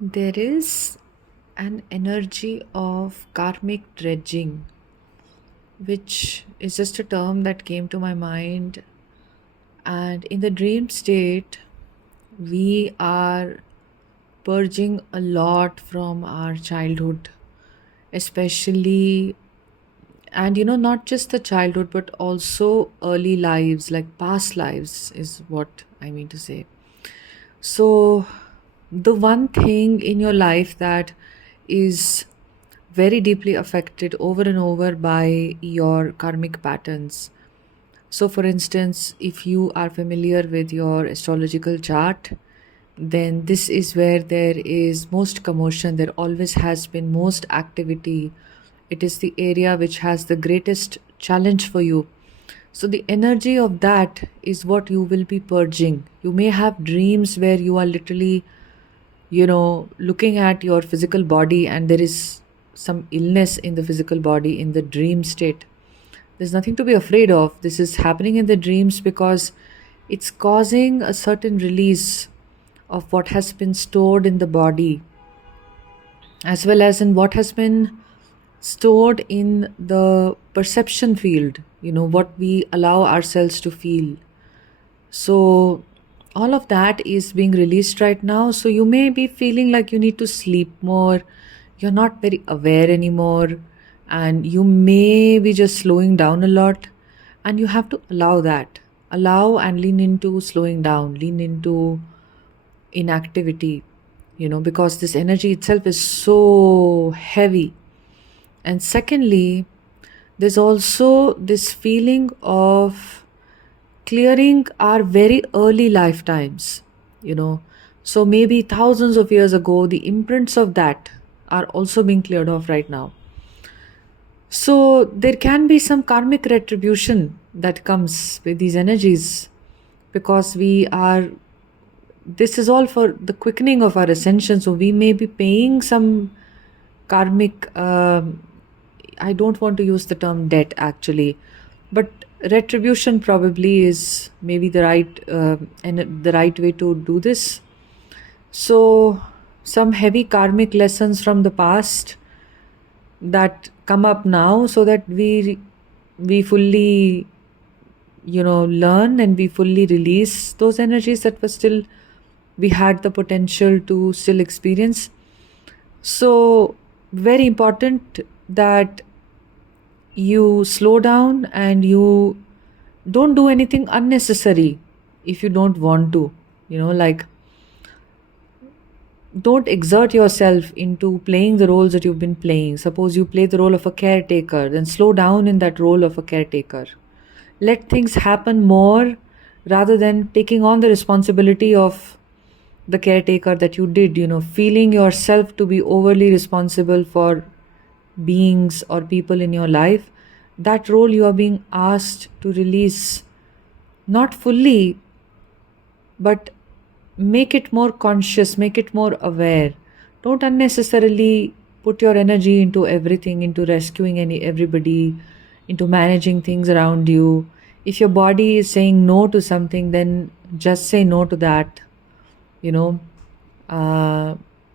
There is an energy of karmic dredging, which is just a term that came to my mind. And in the dream state, we are purging a lot from our childhood, especially, and not just the childhood, but also early lives, like past lives, is what I mean to say. So, the one thing in your life that is very deeply affected over and over by your karmic patterns. So, for instance, if you are familiar with your astrological chart, then this is where there is most commotion, there always has been most activity. It is the area which has the greatest challenge for you. So, the energy of that is what you will be purging. You may have dreams where you are literally looking at your physical body and there is some illness in the physical body in the dream state. There's nothing to be afraid of. This is happening in the dreams because it's causing a certain release of what has been stored in the body, as well as in what has been stored in the perception field, what we allow ourselves to feel. So, all of that is being released right now. So, you may be feeling like you need to sleep more, you're not very aware anymore, and you may be just slowing down a lot. And you have to allow that. Allow and lean into slowing down, lean into inactivity, because this energy itself is so heavy. And secondly, there's also this feeling of clearing our very early lifetimes, you know. So maybe thousands of years ago, the imprints of that are also being cleared off right now. So there can be some karmic retribution that comes with these energies because this is all for the quickening of our ascension. So we may be paying some karmic, I don't want to use the term debt actually, but retribution probably is maybe the right way to do this. So some heavy karmic lessons from the past that come up now, so that we fully learn and we fully release those energies that were still we had the potential to still experience. So very important that you slow down and you don't do anything unnecessary if you don't want to, like don't exert yourself into playing the roles that you've been playing. Suppose you play the role of a caretaker, then slow down in that role of a caretaker. Let things happen more rather than taking on the responsibility of the caretaker that you did, feeling yourself to be overly responsible for beings or people in your life. That role you are being asked to release, not fully, but make it more conscious, make it more aware. Don't unnecessarily put your energy into everything, into rescuing everybody, into managing things around you. If your body is saying no to something, then just say no to that. You know,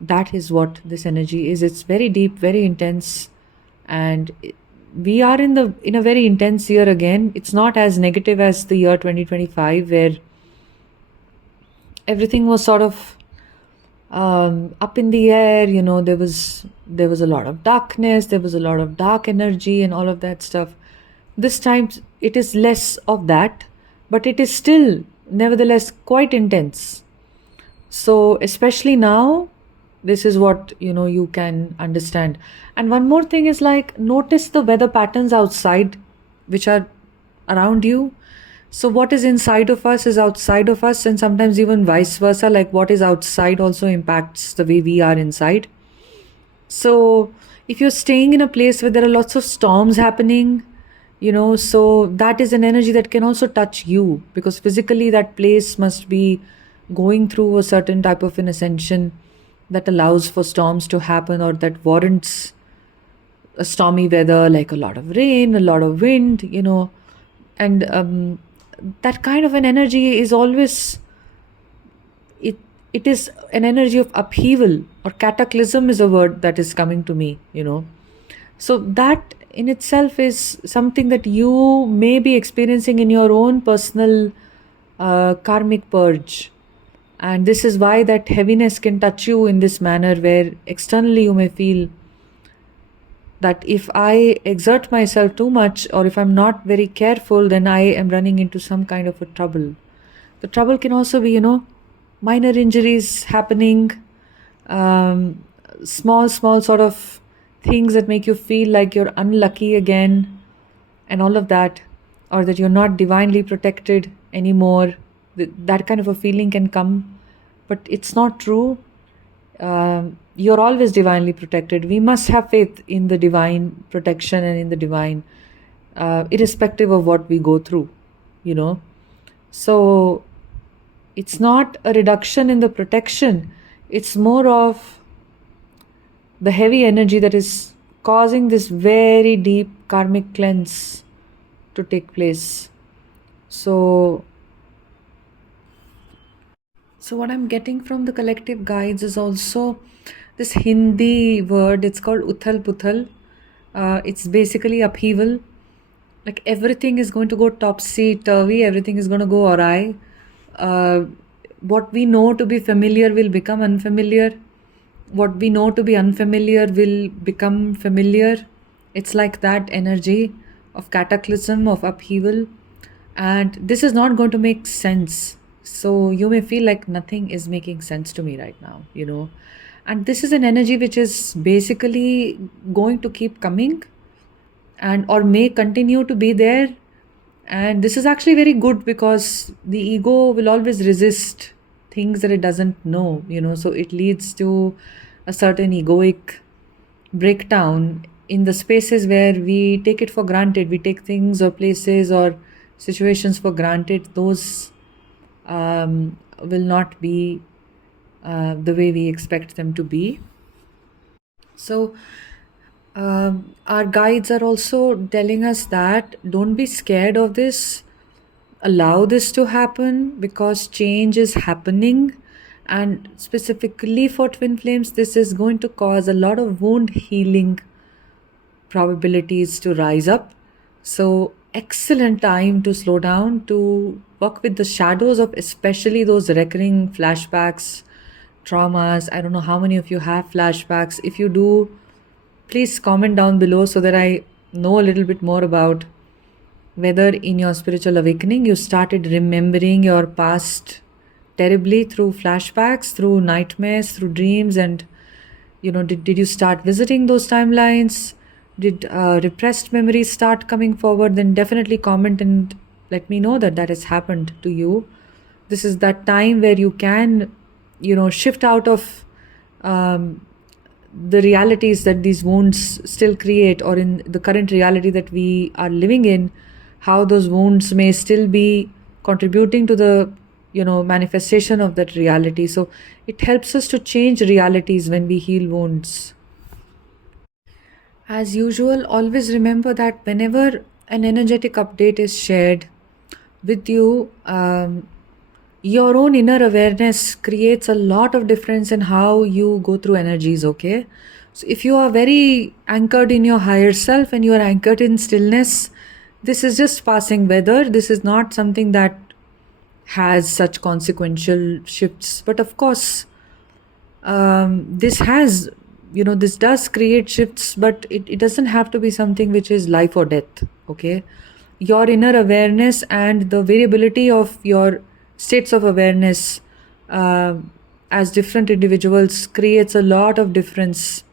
that is what this energy is. It's very deep, very intense, and we are in a very intense year again. It's not as negative as the year 2025, where everything was sort of up in the air. There was a lot of darkness, there was a lot of dark energy and all of that stuff. This time it is less of that, but it is still nevertheless quite intense. So especially now, this is what you can understand. And one more thing is, like, notice the weather patterns outside which are around you. So what is inside of us is outside of us, and sometimes even vice versa, like what is outside also impacts the way we are inside. So if you're staying in a place where there are lots of storms happening, so that is an energy that can also touch you, because physically that place must be going through a certain type of an ascension that allows for storms to happen, or that warrants a stormy weather, like a lot of rain, a lot of wind, and that kind of an energy is always, it it is an energy of upheaval, or cataclysm is a word that is coming to me. So that in itself is something that you may be experiencing in your own personal karmic purge. And this is why that heaviness can touch you in this manner, where externally you may feel that if I exert myself too much, or if I'm not very careful, then I am running into some kind of a trouble. The trouble can also be, minor injuries happening, um, small sort of things that make you feel like you're unlucky again, and all of that, or that you're not divinely protected anymore. That kind of a feeling can come, but it's not true. You're always divinely protected. We must have faith in the divine protection and in the divine, irrespective of what we go through, you know. So it's not a reduction in the protection, it's more of the heavy energy that is causing this very deep karmic cleanse to take place. So, so what I'm getting from the collective guides is also this Hindi word. It's called uthal puthal. It's basically upheaval. Like everything is going to go topsy turvy. Everything is going to go awry. What we know to be familiar will become unfamiliar. What we know to be unfamiliar will become familiar. It's like that energy of cataclysm, of upheaval. And this is not going to make sense. So you may feel like nothing is making sense to me right now. And this is an energy which is basically going to keep coming, and or may continue to be there. And this is actually very good, because the ego will always resist things that it doesn't know. So it leads to a certain egoic breakdown in the spaces where we take it for granted. We take things or places or situations for granted. Those will not be the way we expect them to be. So our guides are also telling us that don't be scared of this. Allow this to happen, because change is happening. And specifically for twin flames, this is going to cause a lot of wound healing probabilities to rise up. So excellent time to slow down, to work with the shadows of especially those recurring flashbacks, traumas. I don't know how many of you have flashbacks. If you do, please comment down below so that I know a little bit more about whether in your spiritual awakening you started remembering your past terribly through flashbacks, through nightmares, through dreams. And did you start visiting those timelines? Did repressed memories start coming forward? Then definitely comment and let me know that that has happened to you. This is that time where you can shift out of the realities that these wounds still create, or in the current reality that we are living in, how those wounds may still be contributing to the manifestation of that reality. So it helps us to change realities when we heal wounds. As usual, always remember that whenever an energetic update is shared with you, your own inner awareness creates a lot of difference in how you go through energies, okay? So if you are very anchored in your higher self and you are anchored in stillness, this is just passing weather. This is not something that has such consequential shifts. But of course, this does create shifts, but it doesn't have to be something which is life or death, okay? Your inner awareness and the variability of your states of awareness as different individuals creates a lot of difference.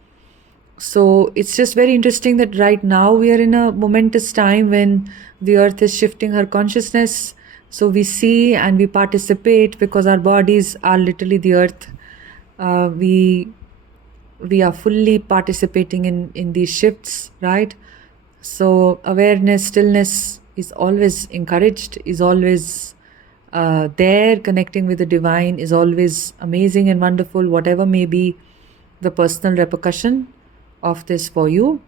So it's just very interesting that right now we are in a momentous time when the earth is shifting her consciousness. So we see and we participate because our bodies are literally the earth. We are fully participating in these shifts, right? So awareness, stillness is always encouraged, is always there. Connecting with the divine is always amazing and wonderful, whatever may be the personal repercussion of this for you.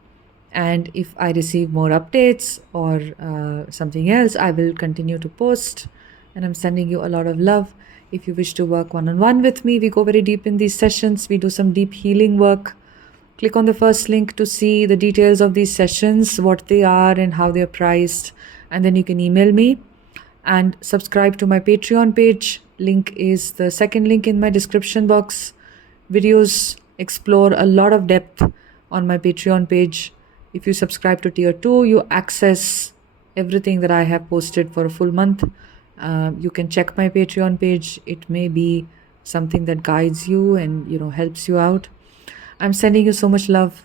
And if I receive more updates or something else, I will continue to post. And I'm sending you a lot of love. If you wish to work one on one with me, we go very deep in these sessions. We do some deep healing work. Click on the first link to see the details of these sessions, what they are, and how they're priced. And then you can email me and subscribe to my Patreon page. Link is the second link in my description box. Videos explore a lot of depth on my Patreon page. If you subscribe to tier 2, you access everything that I have posted for a full month. You can check my Patreon page. It may be something that guides you and helps you out. I'm sending you so much love.